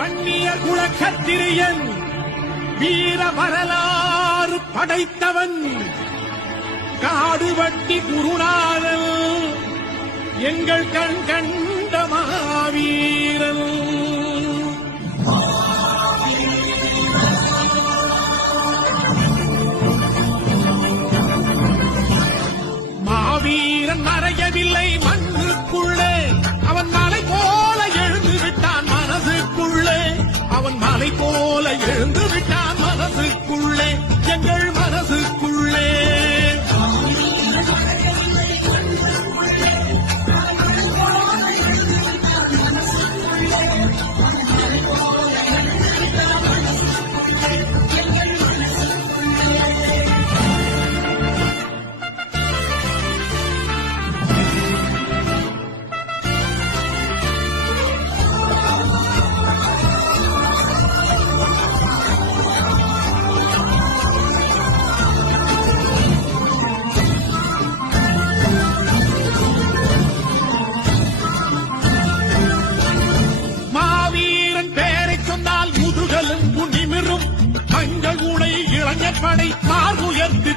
வன்னிய குலக்கத்திரியன் வீர வரலாறு படைத்தவன் காடுவட்டி குருநாதன் எங்கள் கண் கண்ட மாவீரன். மாவீரன் மறையவில்லை மண்ணுக்குள்ளே, அவன் மலை போல எழுந்து விட்டான் மனசுக்குள்ளே, அவன் மலை போல எழுந்து விட்டான் மனசுக்குள்ளே, எங்கள் மனசுக்குள்ளே. மஞ்சள் உடை இளைஞர் படை மார் உயர்த்தி